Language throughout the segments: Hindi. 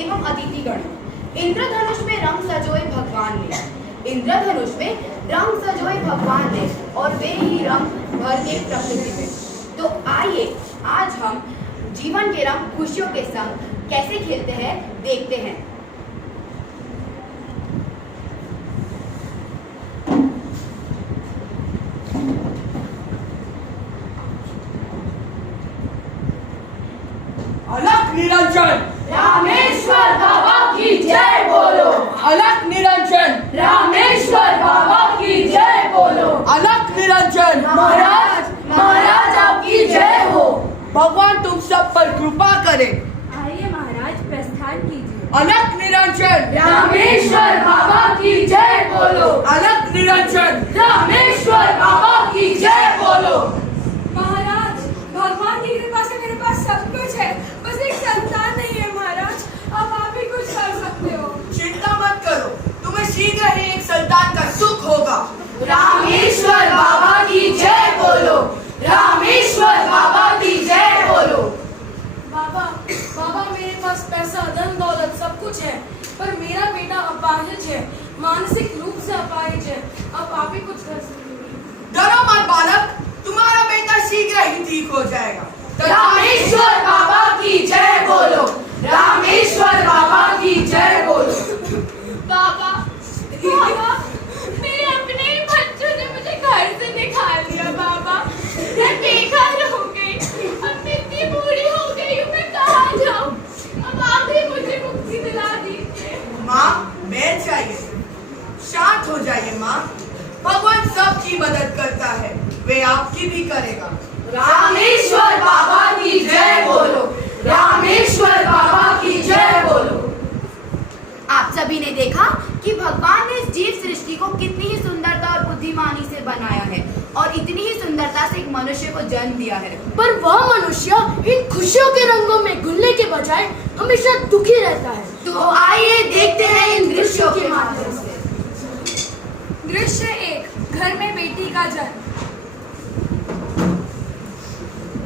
एवं अतिथिगण, इंद्रधनुष में रंग सजोए भगवान ने, इंद्रधनुष में रंग सजोए भगवान ने, और वे ही रंग भर के प्रकृति में। तो आइए आज हम जीवन के रंग खुशियों के संग कैसे खेलते हैं देखते हैं। अलख निरंजन रामेश्वर बाबा की जय बोलो। अलख निरंजन रामेश्वर बाबा की जय बोलो। अलख निरंजन महाराज महाराज आपकी जय हो। भगवान तुम सब पर कृपा करे। आइए महाराज प्रस्थान कीजिए। अलख निरंजन रामेश्वर बाबा की जय बोलो। अलख निरंजन रामेश्वर बाबा की जय बोलो। महाराज भगवान की कृपा से मेरे पास सब कुछ है, बस एक संतान नहीं है महाराज। अब आप ही कुछ कर सकते हो। चिंता मत करो, तुम्हें शीघ्र ही एक संतान का सुख होगा। रामेश्वर बाबा की जय बोलो। रामेश्वर बाबा की जय बोलो। बाबा बाबा मेरे पास पैसा धन दौलत सब कुछ है, पर मेरा बेटा अपाहिज है, मानसिक रूप से अपाहिज है। अब आप ही कुछ कर सकते हो। डरो मत बालक, तुम्हारा बेटा शीघ्र ही ठीक हो जाएगा। रामेश्वर बाबा की जय बोलो। रामेश्वर बाबा की जय बोलो। बाबा बाबा मेरे अपने ही बच्चों ने मुझे घर से निकाल दिया। बाबा मैं बेघर हो गई, अब मैं इतनी बूढ़ी हो गई हूँ, मैं कहाँ जाऊँ? अब आप ही मुझे मुक्ति दिला दीजिए। माँ बैठ जाइए, शांत हो जाइए माँ। भगवान सबकी मदद करता है, वे आपकी भी करेगा। रामेश्वर बाबा की जय बोलो। रामेश्वर बाबा की जय बोलो। आप सभी ने देखा कि भगवान ने इस जीव सृष्टि को कितनी ही सुंदरता और बुद्धिमानी से बनाया है और इतनी ही सुंदरता से एक मनुष्य को जन्म दिया है। पर वह मनुष्य इन खुशियों के रंगों में घुलने के बजाय हमेशा दुखी रहता है। तो आइए देखते हैं इन दृश्यों के माध्यम से। दृश्य 1, घर में बेटी का जन्म।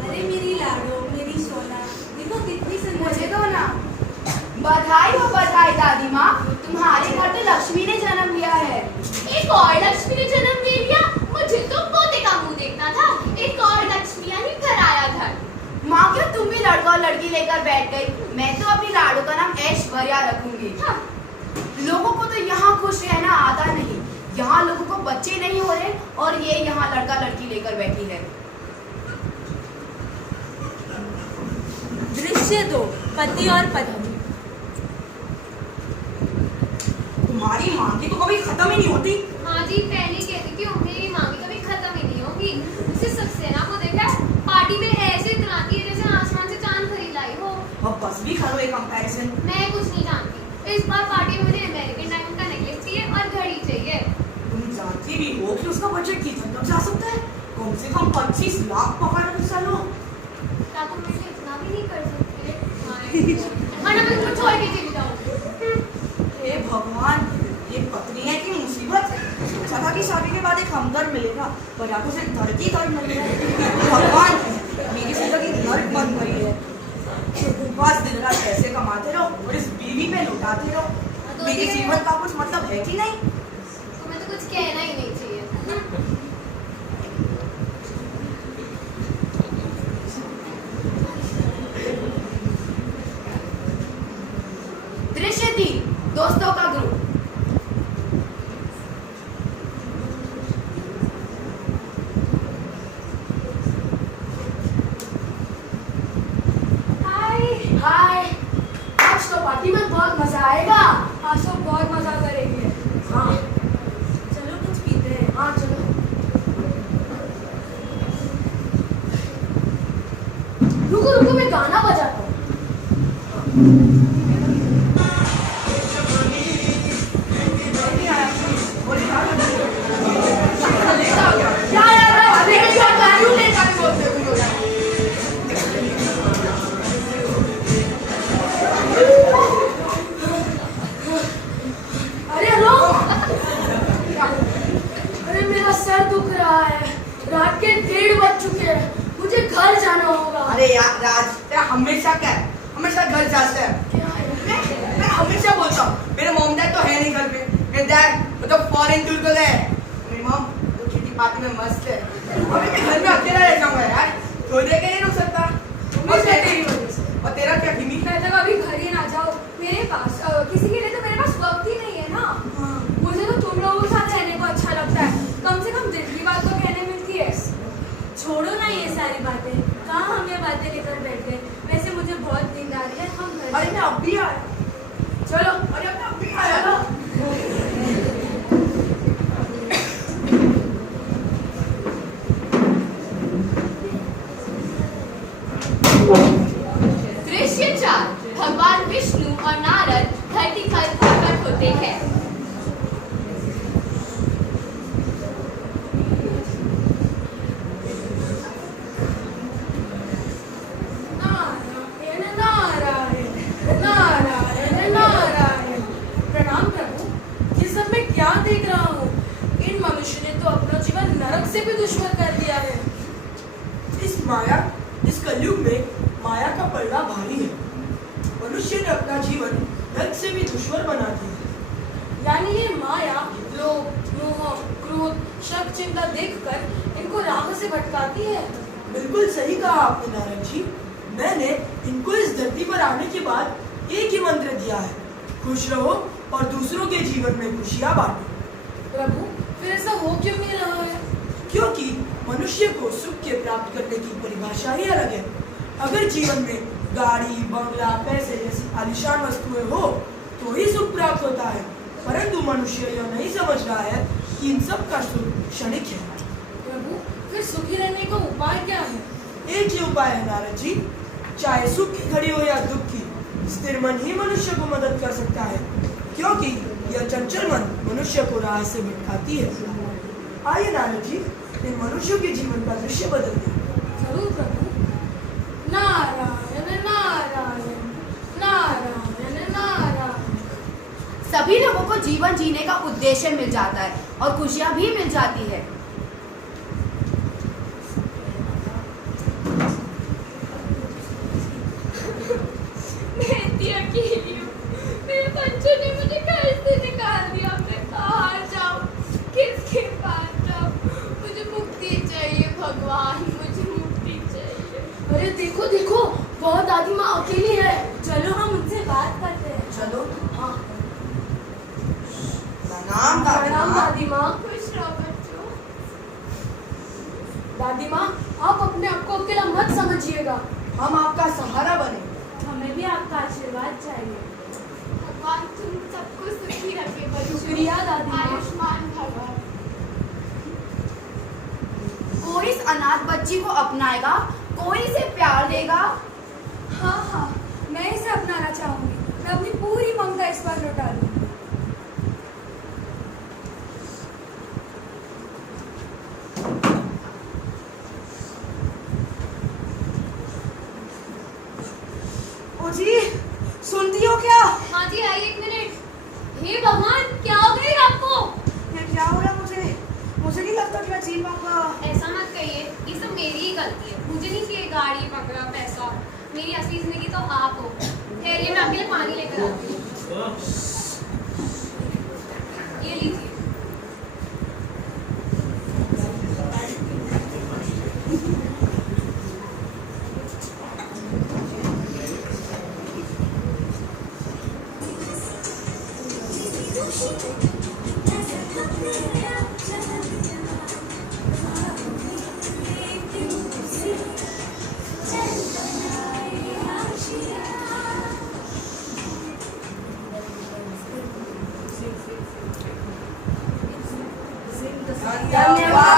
अरे मेरी लाडो, मेरी सोना, देखो कितनी सुंदर। मुझे दो ना। बधाई हो बधाई दादी माँ, तुम्हारे घर तो लक्ष्मी ने जन्म लिया है। एक और लक्ष्मी ने जन्म ले लिया। मुझे तो पोते का मुंह देखना था। एक और लक्ष्मी यानी घर आया घर। माँ क्या तुम भी लड़का और लड़की लेकर बैठ गई? मैं तो अपनी लाडो का नाम ऐश्वर्या रखूंगी। हाँ। लोगों को तो यहाँ खुश रहना आता नहीं, यहाँ लोगों को बच्चे नहीं हो रहे और ये यहाँ लड़का लड़की लेकर बैठी है। दृश्य 2, पति और पत्नी। तुम्हारी मांगी तो कभी खत्म ही नहीं होती। हाँ जी, पहले कहती थी मेरी मांगी कभी खत्म ही नहीं होगी। उसे सक्सेना को देखा है, पार्टी में ऐसे इतराती है जैसे आसमान से चांद खरीद लाई हो। अब बस भी करो एक कंपैरिजन। मैं कुछ नहीं जानती। इस बार पार्टी में मुझे अमेरिकन डायमंड का नेकलेस चाहिए और घड़ी चाहिए। तुम जानती भी हो कि उसका बजट कितना तक जा सकता है? कम से कम 25 लाख पकड़ के चलो। क्या तुम मुझे इतना भी नहीं कर सकते? वरना मैं तुम्हें छोड़ के चली जाऊँ। हे भगवान, ये पत्नी है कि मुसीबत? सोचा था कि शादी के बाद एक हमदर्द मिलेगा, पर या तो सिर्फ धरती दर्द मिल रहा है। भगवान, मेरी जिंदगी नर्क बन गई है। बस दिन रात पैसे कमाते रहो और इस बीवी पे लुटाते रहो। मेरे जीवन का कुछ मतलब है कि नहीं? तुम्हें तो कुछ कहना ही नहीं चाहिए। दृश्य 3, दोस्तों का ग्रुप। हाय, आज तो पार्टी में बहुत मजा आएगा। हाँ, सब बहुत मजा करेंगे। हाँ चलो कुछ पीते हैं। हाँ चलो। रुको रुको, मैं गाना बजाता हूँ। रात के 1:30 बज चुके हैं, मुझे घर जाना होगा। अरे यार राज, तेरा हमेशा क्या है? हमेशा घर जाता है। क्या है? तो फॉरेन टूर को गए। अरे मम तो किटी पार्टी में मस्त है। अभी मैं घर में अकेला रह जाऊंगा यार, तो देखे नहीं रुक सकता। और तेरा क्या गिमी? मैं तो अभी घर ही ना जाओ, मेरे पास किसी के लिए तो मेरे पास वक्त ही नहीं है ना। मुझे तो तुम लोगों के साथ रहने को अच्छा लगता है, कम से कम दिल की बात तो कहने मिलती है। छोड़ो ना ये सारी बातें, कहाँ हम ये बातें लेकर बैठ गए। वैसे मुझे बहुत नींद आ रही है, हम घर अरे मैं अब भी आया। चलो। अरे मैं अब भी आया। दृश्य 4 भगवान विष्णु और नारद धरती पर प्रकट होते हैं। नारायण नारायण नारायण नारायण। प्रणाम प्रभु, ये सब मैं क्या देख रहा हूँ? इन मनुष्य ने तो अपना जीवन नरक से भी दुश्मन कर दिया है। इस कलयुग में माया का पलड़ा भारी है। मनुष्य ने अपना जीवन नरक से भी दुश्मन बना दिया। यानी ये माया लोभ, मोह, क्रोध, शक, चिंता देखकर इनको राह से भटकाती है। बिल्कुल सही कहा आपने नारायण जी। मैंने इनको इस धरती पर आने के बाद एक ही मंत्र दिया है, खुश रहो और दूसरों के जीवन में खुशियाँ बांटो। प्रभु फिर ऐसा हो क्यों नहीं रहा है? क्योंकि मनुष्य को सुख के प्राप्त करने की परिभाषा ही अलग है। अगर जीवन में गाड़ी, बंगला, पैसे जैसी आलीशान वस्तुएं हो तो ही सुख प्राप्त होता है, परंतु मनुष्य यह नहीं समझ रहा है कि इन सब का सुख क्षणिक है। प्रभु फिर सुखी रहने का उपाय क्या है? एक ही उपाय है नारद जी, चाहे सुख की घड़ी हो या दुख की, स्थिर मन ही मनुष्य को मदद कर सकता है, क्योंकि यह चंचल मन मनुष्य को राह से भटकाती है। आइए नारद जी, इन मनुष्यों के जीवन का दृश्य बदल दे। जरूर प्रभु। नारायण नारायण नारायण नारायण। सभी लोगों को जीवन जीने का उद्देश्य मिल जाता है और खुशियां भी मिल जाती है। मैं इतनी अकेली हूँ, मेरे बच्चों ने मुझे घर से निकाल दिया। मैं कहाँ जाऊँ, किसके पास जाऊँ? मुझे मुक्ति चाहिए भगवान, मुझे मुक्ति चाहिए। अरे देखो देखो, वह दादी माँ अकेली है। चलो हम उनसे बात करते हैं। चलो। हाँ। प्रणाम प्रणाम दादी माँ। खुश रहो बच्चों। दादी माँ आप अपने आप को अकेला मत समझिएगा, हम आपका सहारा बने। हमें भी आपका आशीर्वाद चाहिए। भगवान तुम सबको सुखी रखे बच्चों। शुक्रिया दादी माँ। आयुष्मान भगवान। कोई इस अनाथ बच्ची को अपनाएगा, कोई इसे प्यार देगा। हाँ हाँ, मैं इसे अपनाना चाहूंगी। मैं अपनी पूरी ममता इस पर लुटा दूंगी। ओ जी, सुनती हो क्या? हाँ जी आइए, एक मिनट। हे भगवान क्या हो गई आपको? ये क्या हो रहा मुझे? मुझे नहीं लगता कि मैं जी पाऊंगा। ऐसा मत कहिए, ये सब मेरी ही गलती है। मुझे नहीं चाहिए गाड़ी, पकड़ा, पैसा। मेरी असली जिंदगी तो आप हो। ठहरिए, मैं आपके लिए पानी लेकर आती हूँ। ये लीजिए। धन्यवाद।